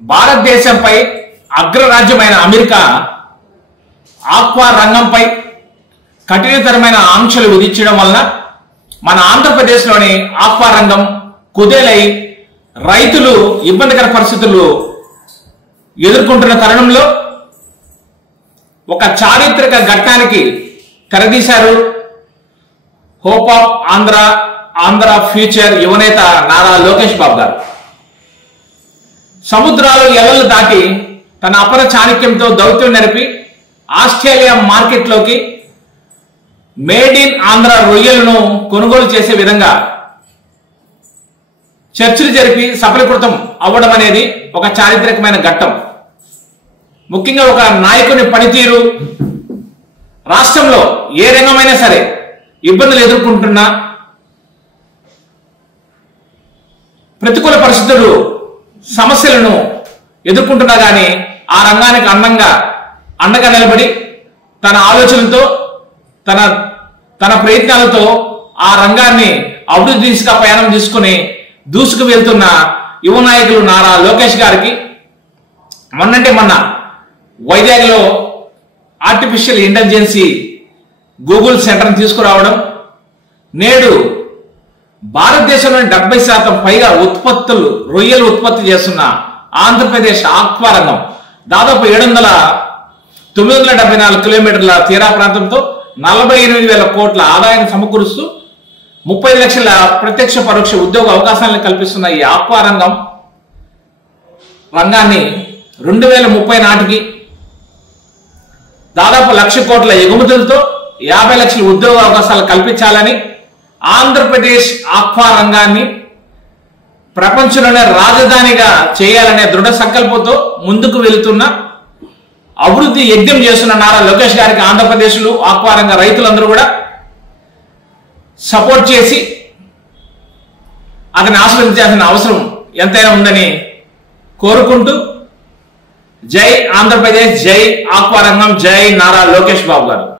భారతదేశంపై అగ్రరాజ్యమైన America aqua రంగంపై కఠినతరమైన ఆంక్షలు విధించడం వలన మన ఆంధ్రప్రదేశ్లోని ఆక్వా రంగం కుదేలై రైతులు ఇబ్బందికర పరిస్థితులు ఎదుర్కొంటున్న తరుణంలో ఒక చారిత్రక ఘట్టానికి తెరదీశారు హోప్ ఆఫ్ ఆంధ్ర ఫ్యూచర్ యువనేత నారా లోకేష్ బాబు గారు. సముద్రాలు ఎల్లలు దాటి తన అపర చాణక్యంతో దౌత్యం నడిపి ఆస్ట్రేలియా మార్కెట్లోకి మేడ్ ఇన్ ఆంధ్ర రొయ్యలను కొనుగోలు చేసే విధంగా చర్చలు జరిపి సఫలీకృతం అవ్వడం అనేది ఒక చారిత్రకమైన ఘట్టం. ముఖ్యంగా ఒక నాయకుని పనితీరు రాష్ట్రంలో ఏ రంగమైనా సరే ఇబ్బందులు ఎదుర్కొంటున్నా ప్రతికూల పరిస్థితులు సమస్యలను ఎదుర్కొంటున్నా కానీ ఆ రంగానికి అండగా నిలబడి తన ఆలోచనలతో తన ప్రయత్నాలతో ఆ రంగాన్ని అభివృద్ధి దిశగా ప్రయాణం తీసుకుని దూసుకు వెళ్తున్న యువ నాయకులు నారా లోకేష్ గారికి మొన్న వైజాగ్లో ఆర్టిఫిషియల్ ఇంటెలిజెన్సీ గూగుల్ సెంటర్ని తీసుకురావడం, నేడు భారతదేశంలోని 70% పైగా రొయ్యలు ఉత్పత్తి చేస్తున్న ఆంధ్రప్రదేశ్ ఆక్వా రంగం దాదాపు 974 కిలోమీటర్ల తీరా ప్రాంతంతో 48,000 కోట్ల ఆదాయాన్ని సమకూరుస్తూ 30 లక్షల ప్రత్యక్ష పరోక్ష ఉద్యోగ అవకాశాలను కల్పిస్తున్న ఈ ఆక్వా రంగాన్ని 2030 నాటికి దాదాపు 1,00,000 కోట్ల ఎగుమతులతో 50 లక్షల ఉద్యోగ అవకాశాలు కల్పించాలని ఆంధ్రప్రదేశ్ ఆక్వా రంగాన్ని ప్రపంచంలోనే రాజధానిగా చేయాలనే దృఢ సంకల్పంతో ముందుకు వెళుతున్న అభివృద్ధి యజ్ఞం చేస్తున్న నారా లోకేష్ గారికి ఆంధ్రప్రదేశ్లో ఆక్వా రంగ రైతులందరూ కూడా సపోర్ట్ చేసి అతన్ని ఆశీర్వదించాల్సిన అవసరం ఎంతైనా ఉందని కోరుకుంటూ జై ఆంధ్రప్రదేశ్, జై ఆక్వా రంగం, జై నారా లోకేష్ బాబు గారు.